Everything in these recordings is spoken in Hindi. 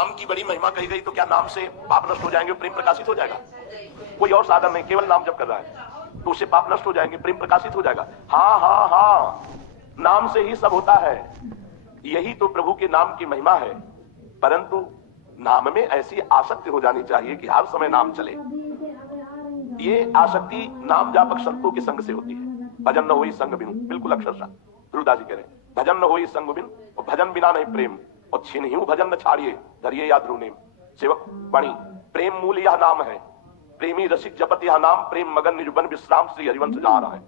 नाम की बड़ी महिमा कही गई तो क्या नाम से पाप नष्ट हो जाएंगे, प्रेम प्रकाशित हो जाएगा? कोई और साधन नहीं, केवल नाम जप कर रहा है तो उससे पाप नष्ट हो जाएंगे, प्रेम प्रकाशित हो जाएगा। हाँ हाँ हाँ, नाम से ही सब होता है, यही तो प्रभु के नाम की महिमा है। परंतु नाम में ऐसी आसक्ति हो जानी चाहिए कि हर समय नाम चले। ये आसक्ति नाम जापक संतों के संग से होती है। भजन न होई संग बिनु, बिल्कुल अक्षरशः ध्रुवदास जी कह रहे हैं, भजन न होई संग बिनु, और भजन बिना नहीं प्रेम, और छिन्हियु भजन न छाड़िए धरिए या ध्रुव नेम। सेवक वाणी, प्रेम मूल यह नाम है, प्रेमी रसिक जपत यह नाम, प्रेम मगन निजुबन विश्राम श्री हरिवंश जा रहा है।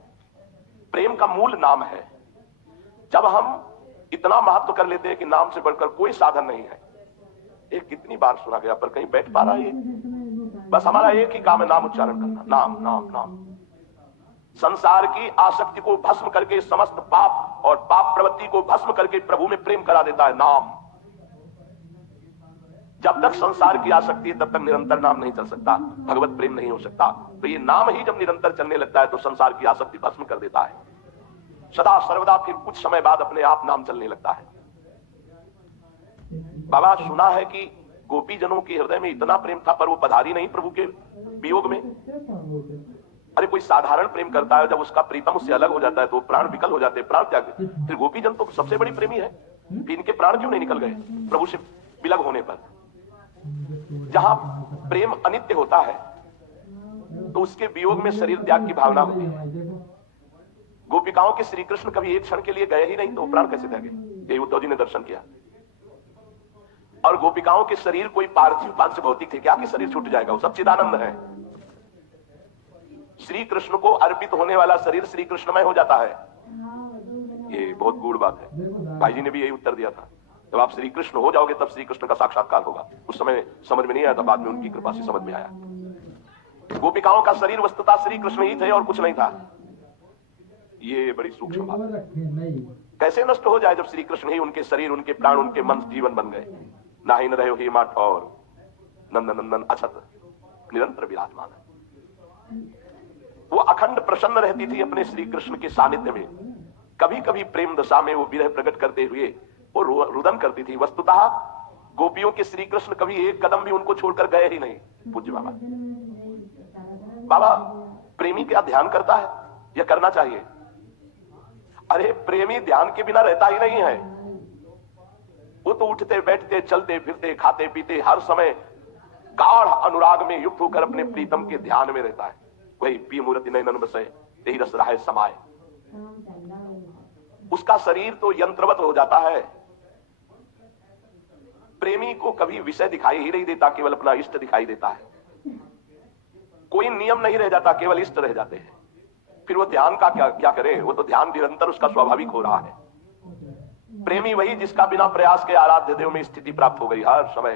प्रेम का मूल नाम है। जब हम इतना महत्व कर लेते हैं कि नाम से बढ़कर कोई साधन नहीं है, एक कितनी बार सुना गया पर कहीं बैठ पा रहा है? बस हमारा एक ही काम है, नाम उच्चारण करना, नाम नाम नाम। संसार की आसक्ति को भस्म करके, समस्त पाप और पाप प्रवृत्ति को भस्म करके प्रभु में प्रेम करा देता है नाम। जब तक संसार की आसक्ति है तब तक निरंतर नाम नहीं चल सकता, भगवत प्रेम नहीं हो सकता। तो ये नाम ही जब निरंतर चलने लगता है तो संसार की आसक्ति भस्म कर देता है सदा सर्वदा। फिर कुछ समय बाद अपने आप नाम चलने लगता है। बाबा, सुना है कि गोपी जनों के हृदय में इतना प्रेम था पर वो पधारी नहीं प्रभु के वियोग में। अरे कोई साधारण प्रेम करता है, जब उसका प्रीतम उससे अलग हो जाता है तो प्राण विकल हो जाते हैं, प्राण त्याग। फिर गोपी जन तो सबसे बड़ी प्रेमी है, फिर इनके प्राण क्यों नहीं निकल गए प्रभु से विलग होने पर? जहां प्रेम अनित्य होता है तो उसके वियोग में शरीर त्याग की भावना होती है। गोपिकाओं के श्री कृष्ण कभी एक क्षण के लिए गए ही नहीं तो प्राण कैसे त्यागे? यही उद्धव जी ने दर्शन किया। और गोपिकाओं के शरीर कोई पार्थिव पांच भौतिक थे क्या कि शरीर छूट जाएगा? वो सब चिदानंद है। श्री कृष्ण को अर्पित होने वाला शरीर श्री कृष्णमय हो जाता है। ये बहुत गूढ़ बात है। भाई जी ने भी यही उत्तर दिया था, जब आप श्री कृष्ण हो जाओगे तब श्री कृष्ण का साक्षात्कार होगा। उस समय समझ में नहीं आया था, बाद में उनकी कृपा से समझ में आया। गोपिकाओं का शरीर वस्तुतः श्री कृष्ण ही थे और कुछ नहीं था। ये बड़ी सूक्ष्म बात है। कैसे नष्ट हो जाए जब श्री कृष्ण ही उनके शरीर, उनके प्राण, उनके मन, जीवन बन गए। ना ही न रहे ही माठ और नंदन नंदन अछत निरंतर विराजमान है। वो अखंड प्रसन्न रहती थी अपने श्री कृष्ण के सानिध्य में। कभी कभी प्रेम दशा में वो विरह प्रकट करते हुए वो रुदन करती थी। वस्तुतः गोपियों के श्री कृष्ण कभी एक कदम भी उनको छोड़कर गए ही नहीं। पूज्य बाबा, बाबा प्रेमी क्या ध्यान करता है? यह करना चाहिए। अरे प्रेमी ध्यान के बिना रहता ही नहीं है। वो तो उठते बैठते चलते फिरते खाते पीते हर समय गाढ़ अनुराग में युक्त होकर अपने प्रीतम के ध्यान में रहता है। वही पी मूर्ति नयनन बसे तेहि रस रहाय समाये। उसका शरीर तो यंत्रवत हो जाता है। प्रेमी को कभी विषय दिखाई ही नहीं देता, केवल अपना इष्ट दिखाई देता है। कोई नियम नहीं रह जाता, केवल इष्ट रह जाते हैं। फिर वो ध्यान का क्या करे? वो तो ध्यान निरंतर उसका स्वाभाविक हो रहा है। प्रेमी वही जिसका बिना प्रयास के आराध्य देव में स्थिति प्राप्त हो गई, हर समय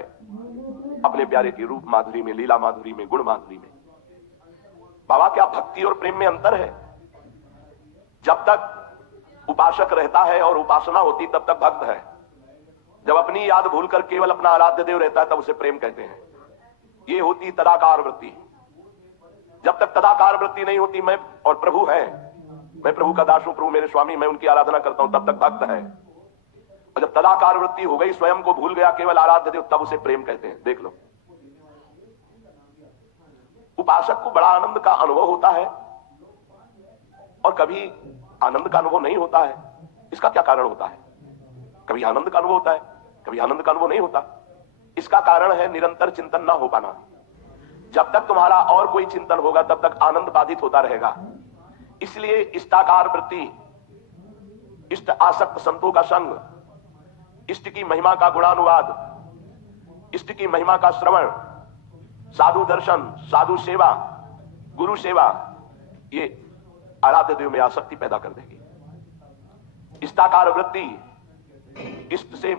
अपने प्यारे की रूप माधुरी में, लीला माधुरी में, गुण माधुरी में। बाबा, क्या भक्ति और प्रेम में अंतर है? जब तक उपासक रहता है और उपासना होती तब तक भक्त है। जब अपनी याद भूलकर केवल अपना आराध्य देव रहता है तब उसे प्रेम कहते हैं। ये होती तदाकार वृत्ति। जब तक तदाकार वृत्ति नहीं होती, मैं और प्रभु है, मैं प्रभु का दास हूं, प्रभु मेरे स्वामी, मैं उनकी आराधना करता हूं, तब तक भक्त है। और जब तदाकार वृत्ति हो गई, स्वयं को भूल गया, केवल आराध्य देव, तब उसे प्रेम कहते हैं। देख लो, उपासक को बड़ा आनंद का अनुभव होता है और कभी आनंद का अनुभव नहीं होता है। इसका क्या कारण होता है? कभी आनंद का अनुभव होता है, कभी आनंद का अनुभव नहीं होता। इसका कारण है निरंतर चिंतन ना हो पाना। जब तक तुम्हारा और कोई चिंतन होगा तब तक आनंद बाधित होता रहेगा। इसलिए इष्टाकार वृत्ति, इष्ट आसक्त संतों का संग, इष्ट की महिमा का गुणानुवाद, इष्ट की महिमा का श्रवण, साधु दर्शन, साधु सेवा, गुरु सेवा, ये आराध्य देव में आसक्ति पैदा कर देगी। इष्टाकार वृत्ति, इष्ट से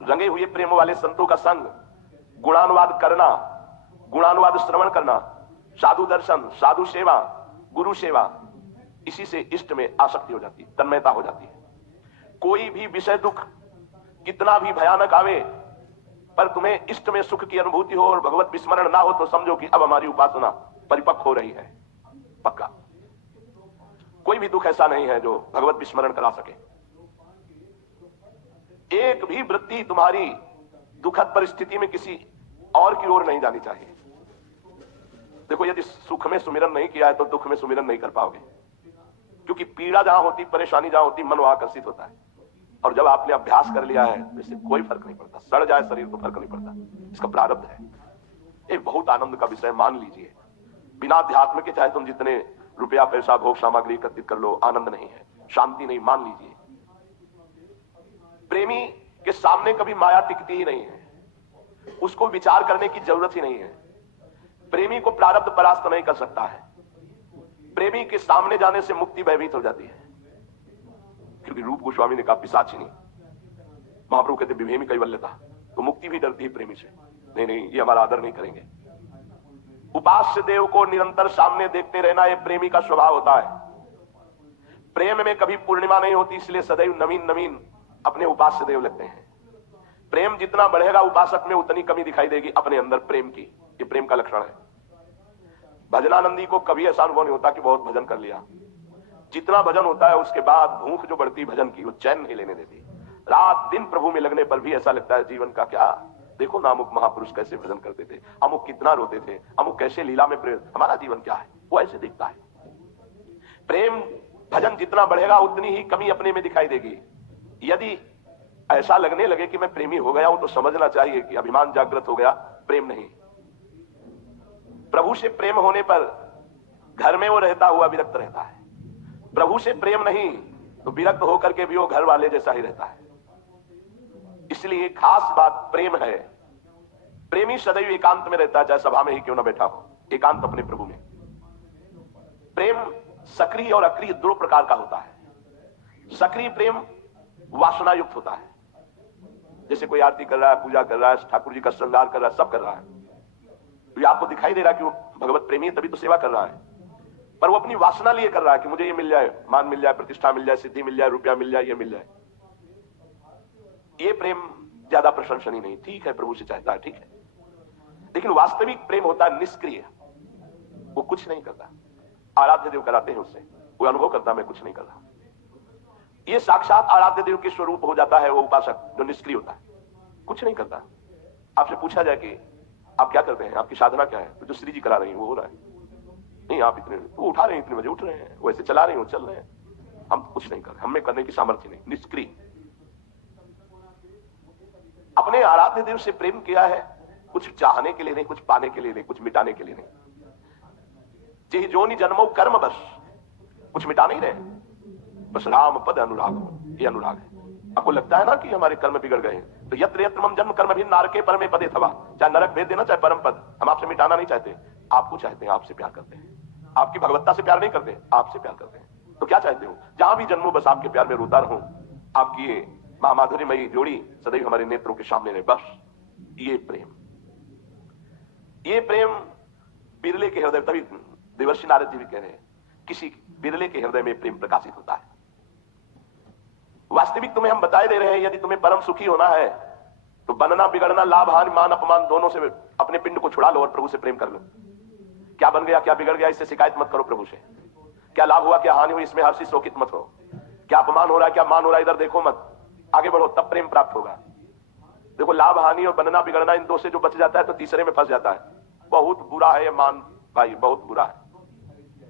रंगे हुए प्रेम वाले संतों का संग, गुणानुवाद करना, गुणानुवाद श्रवण करना, साधु दर्शन, साधु सेवा, गुरु सेवा, इसी से इष्ट में आसक्ति हो जाती है, तन्मयता हो जाती है। कोई भी विषय दुख कितना भी भयानक आवे, पर तुम्हें इष्ट में सुख की अनुभूति हो और भगवत विस्मरण ना हो तो समझो कि अब हमारी उपासना परिपक्व हो रही है। पक्का कोई भी दुख ऐसा नहीं है जो भगवत विस्मरण करा सके। एक भी वृत्ति तुम्हारी दुखद परिस्थिति में किसी और की ओर नहीं जानी चाहिए। देखो, यदि सुख में सुमिरन नहीं किया है तो दुख में सुमिरन नहीं कर पाओगे, क्योंकि पीड़ा जहां होती, परेशानी जहां होती, मन वहां आकर्षित होता है। और जब आपने अभ्यास कर लिया है तो इससे कोई फर्क नहीं पड़ता, सड़ जाए शरीर तो फर्क नहीं पड़ता, इसका प्रारब्ध है। एक बहुत आनंद का विषय मान लीजिए, बिना अध्यात्म के चाहे तुम जितने रुपया पैसा भोग सामग्री एकत्रित कर लो, आनंद नहीं है, शांति नहीं। मान लीजिए, प्रेमी के सामने कभी माया टिकती ही नहीं है, उसको विचार करने की जरूरत ही नहीं है। प्रेमी को प्रारब्ध परास्त नहीं कर सकता है। प्रेमी के सामने जाने से मुक्ति भयभीत हो जाती है, क्योंकि रूप गोस्वामी ने कहा पिशाचिनी, महाप्रभु कहते विभेमी कैवल्यता, तो मुक्ति भी डरती है प्रेमी से। नहीं नहीं, ये हमारा आदर नहीं करेंगे। उपास्य देव को निरंतर सामने देखते रहना ये प्रेमी का स्वभाव होता है। प्रेम में कभी पूर्णिमा नहीं होती, इसलिए सदैव नवीन नवीन अपने उपास्य देव लगते हैं। प्रेम जितना बढ़ेगा उपासक में उतनी कमी दिखाई देगी अपने अंदर प्रेम की। ये प्रेम का लक्षण है। भजनानंदी को कभी ऐसा अनुभव नहीं होता कि बहुत भजन कर लिया। जितना भजन होता है उसके बाद भूख जो बढ़ती भजन की, वो चैन नहीं लेने देती। रात दिन प्रभु में लगने पर भी ऐसा लगता है जीवन का क्या। देखो ना, अमुक महापुरुष कैसे भजन करते थे, अमुक कितना रोते थे, अमुक कैसे लीला में प्रेम, हमारा जीवन क्या है, वो ऐसे दिखता है। प्रेम भजन जितना बढ़ेगा उतनी ही कमी अपने में दिखाई देगी। यदि ऐसा लगने लगे कि मैं प्रेमी हो गया हूं तो समझना चाहिए कि अभिमान जागृत हो गया, प्रेम नहीं। प्रभु से प्रेम होने पर घर में वो रहता हुआ विरक्त रहता है। प्रभु से प्रेम नहीं तो विरक्त होकर के भी वो घर वाले जैसा ही रहता है। इसलिए खास बात प्रेम है। प्रेमी सदैव एकांत में रहता है, चाहे सभा में ही क्यों ना बैठा हो, एकांत अपने प्रभु में। प्रेम सक्रिय और अक्रिय दो प्रकार का होता है। सक्रिय प्रेम वासना युक्त होता है, जैसे कोई आरती कर रहा है, पूजा कर रहा है, ठाकुर जी का श्रृंगार कर रहा है, सब कर रहा है, तो आपको दिखाई दे रहा है कि वो भगवत प्रेमी है, तभी तो सेवा कर रहा है। पर वो अपनी वासना लिए कर रहा है कि मुझे ये मिल जाए, मान मिल जाए, प्रतिष्ठा मिल जाए, सिद्धि मिल जाए, रुपया मिल जाए, ये मिल जाए। ये प्रेम ज्यादा प्रशंसनीय नहीं। ठीक है, प्रभु से चाहता है, ठीक है, लेकिन वास्तविक प्रेम होता है निष्क्रिय। वो कुछ नहीं करता। आराध्य देव कराते हैं उससे, वो अनुभव करता मैं कुछ नहीं कर रहा। ये साक्षात आराध्य देव के स्वरूप हो जाता है वो उपासक जो निष्क्रिय होता है, कुछ नहीं करता। आपसे पूछा जाए कि आप क्या करते हैं, आपकी साधना क्या है, तो जो श्री जी करा रही है वो हो रहा है। नहीं, आप इतने वो उठा रहे हैं, इतने बजे उठ रहे हैं, वैसे चला रहे हो, चल रहे हैं, हम कुछ नहीं कर रहे, हमें करने की सामर्थ्य नहीं, निष्क्रिय। अपने आराध्य देव से प्रेम किया है, कुछ चाहने के लिए नहीं, कुछ पाने के लिए नहीं, कुछ मिटाने के लिए नहीं। जे जोनि जन्मो कर्म बस, कुछ मिटा नहीं रहे, बस राम पद अनुराग, ये अनुराग है। आपको लगता है ना कि हमारे कर्म बिगड़ गए हैं, तो यत्र यत्र मम जन्म कर्म भी नारके परमे पदे थवा, चाहे नरक भेज देना चाहे परम पद, हम आपसे मिटाना नहीं चाहते, आपको चाहते हैं, आपसे प्यार करते हैं। आपकी भगवत्ता से प्यार नहीं करते, आपसे प्यार करते हैं। तो क्या चाहते हो, जहां भी जन्मो बस आपके प्यार में रोता रहूं, आपकी ये महामाधुर्यमयी जोड़ी सदैव हमारे नेत्रों के सामने रहे, बस। ये प्रेम, ये प्रेम बिरले के हृदय, तभी देवर्षि नारद जी भी कह रहे हैं, किसी बिरले के हृदय में प्रेम प्रकाशित होता है। वास्तविक तुम्हें हम बताए दे रहे हैं, यदि तुम्हें परम सुखी होना है तो बनना बिगड़ना, लाभ हानि, मान अपमान दोनों से अपने पिंड को छुड़ा लो और प्रभु से प्रेम कर लो। क्या बन गया, क्या बिगड़ गया, इससे शिकायत मत करो प्रभु से। क्या लाभ हुआ, क्या हानि हुई, इसमें हर्षित शोकित मत हो। क्या अपमान हो रहा है, क्या मान हो रहा है, इधर देखो मत, आगे बढ़ो, तब प्रेम प्राप्त होगा। देखो, लाभ हानि और बनना बिगड़ना, इन दो से जो बच जाता है तो तीसरे में फंस जाता है। बहुत बुरा है ये मान भाई, बहुत बुरा है।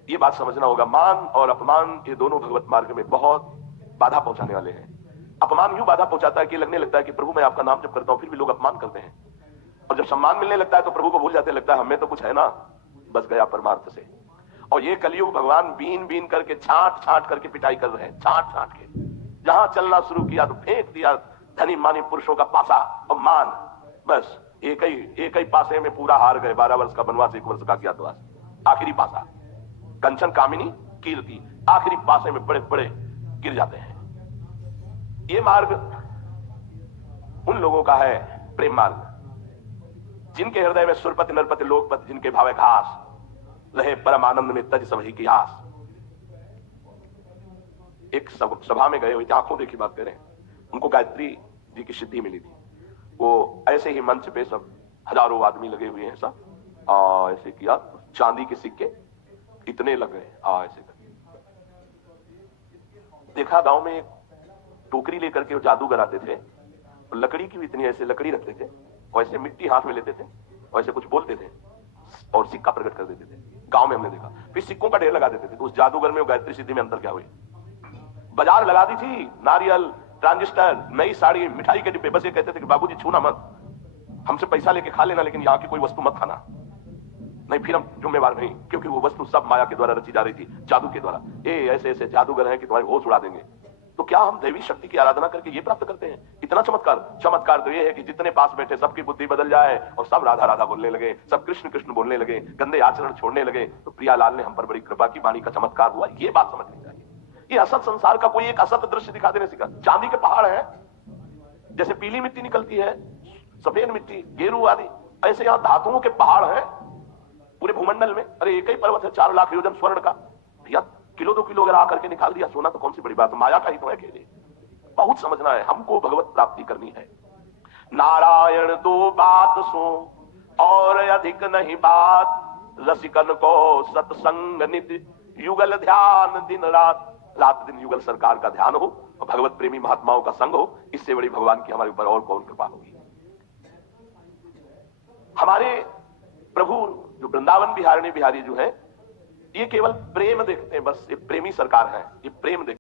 ये बात समझना होगा, मान और अपमान ये दोनों भगवत मार्ग में बहुत बाधा पहुंचाने वाले हैं। अपमान यूं बाधा पहुंचाता है कि लगने लगता है कि प्रभु मैं आपका नाम जप करता हूं, फिर भी लोग अपमान करते हैं। और जब सम्मान मिलने लगता है तो प्रभु को भूल जाते, लगता है हमें तो कुछ है ना, बच गया परमार्थ से। और ये कलयुग भगवान बीन बीन करके, छांट छांट करके पिटाई कर रहे हैं, छांट छांट के। जहां चलना शुरू किया तो फेंक दिया धनी मानी पुरुषों का पासा और मान, बस एक ही पासे में पूरा हार गए। 12 वर्ष का वनवास, 1 वर्ष का अज्ञातवास, आखिरी पासा कंचन कामिनी कीर्ति, आखिरी पासे में बड़े बड़े गिर जाते हैं। ये मार्ग उन लोगों का है प्रेम मार्ग, जिनके हृदय में सुरपति नरपति लोकपति, जिनके भावे घास रहे परम आनंद में तज सभी की आस। एक सभा में गए हुए थे, आंखों देखी बात करें, उनको गायत्री जी की सिद्धि मिली थी। वो ऐसे ही मंच पे सब हजारों आदमी लगे हुए हैं, सब ऐसे किया, चांदी के सिक्के इतने लग गए, ऐसे करके देखा। गांव में एक टोकरी लेकर के वो जादूगर आते थे, लकड़ी की भी इतनी ऐसे लकड़ी रखते थे, वैसे मिट्टी हाथ में लेते थे, वैसे कुछ बोलते थे और सिक्का प्रकट कर देते थे। गांव में हमने देखा। फिर सिक्कों का ढेर लगा देते थे। तो उस जादूगर में और गायत्री सिद्धि में अंतर क्या हुई? बाजार लगा दी थी, नारियल, ट्रांजिस्टर, नई साड़ी, मिठाई के डिब्बे। बस ये कहते थे कि बाबूजी छूना मत, हमसे पैसा लेके खा लेना, लेकिन यहाँ की कोई वस्तु मत खाना। नहीं, फिर हम जिम्मेवार नहीं, क्योंकि वो वस्तु सब माया के द्वारा रची जा रही थी, जादू के द्वारा। ये ऐसे ऐसे जादूगर हैं कि तुम्हारे होश उड़ा देंगे। तो क्या हम दैवी शक्ति की आराधना करके ये प्राप्त करते हैं? इतना चमत्कार? चमत्कार तो ये है कि जितने पास बैठे सबकी बुद्धि बदल जाए और सब राधा राधा बोलने लगे, सब कृष्ण कृष्ण बोलने लगे, गंदे आचरण छोड़ने लगे। तो प्रियालाल ने हम पर बड़ी कृपा की, वाणी का चमत्कार हुआ। ये बात समझनी चाहिए। ये असत संसार का कोई एक असत दृश्य दिखा देने सीखा। चांदी के पहाड़ है, जैसे पीली मिट्टी निकलती है, सफेद मिट्टी, गेरू आदि, ऐसे यहां धातुओं के पहाड़ हैं पूरे भूमंडल में। अरे एक ही पर्वत है 4 लाख योजन स्वर्ण का, भैया किलो 2 किलो अगर आकर के निकाल दिया सोना तो कौन सी बड़ी बात? माया का ही तो है खेल। बहुत समझना है, हमको भगवत प्राप्ति करनी है। नारायण दो बात सो और अधिक नहीं बात, रसिकन को सत्संग नित्य युगल ध्यान दिन रात। रात दिन युगल सरकार का ध्यान हो और भगवत प्रेमी महात्माओं का संग हो, इससे बड़ी भगवान की हमारे ऊपर और कौन कृपा होगी? हमारे प्रभु जो वृंदावन बिहारिणी बिहारी जो है, ये केवल प्रेम देखते हैं, बस ये प्रेमी सरकार है, ये प्रेम देखते